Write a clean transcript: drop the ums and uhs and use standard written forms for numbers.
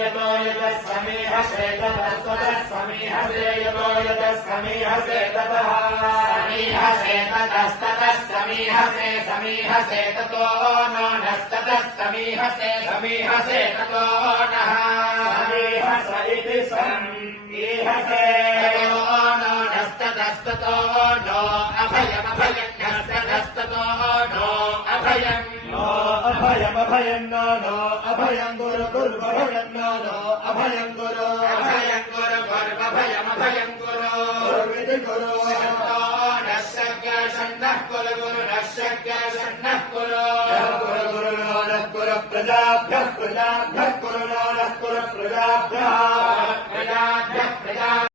यतो यतस्समीहसे ततस्ततस्समीहसे यतो यतस्समीहसे ततः समीहसे ततस्ततस्समीहसे समीहसे ततो नो नस्ततस्समीहसे समीहसे ततो नः समीहस इति समीहसे ततो नो नस्ततस्ततो नो अभयमभयम् नस्ततस्ततो नो अभयम् नो अभयमभयम् नो अभयम् गुरु गुर्वभयम् नो अभयम् गुरु अभयम् गुरु गुर्वभयमभयम् गुरु गुरुविति गुरु नश्शक्य षण्णः कुरु गुरु नश्शक्य षण्णः कुरु गुरु गुरु नो नः कुरु प्रजाभ्यः प्रजाभ्यः कुरु नो नः कुरु प्रजाभ्यः प्रजाभ्यः प्रजा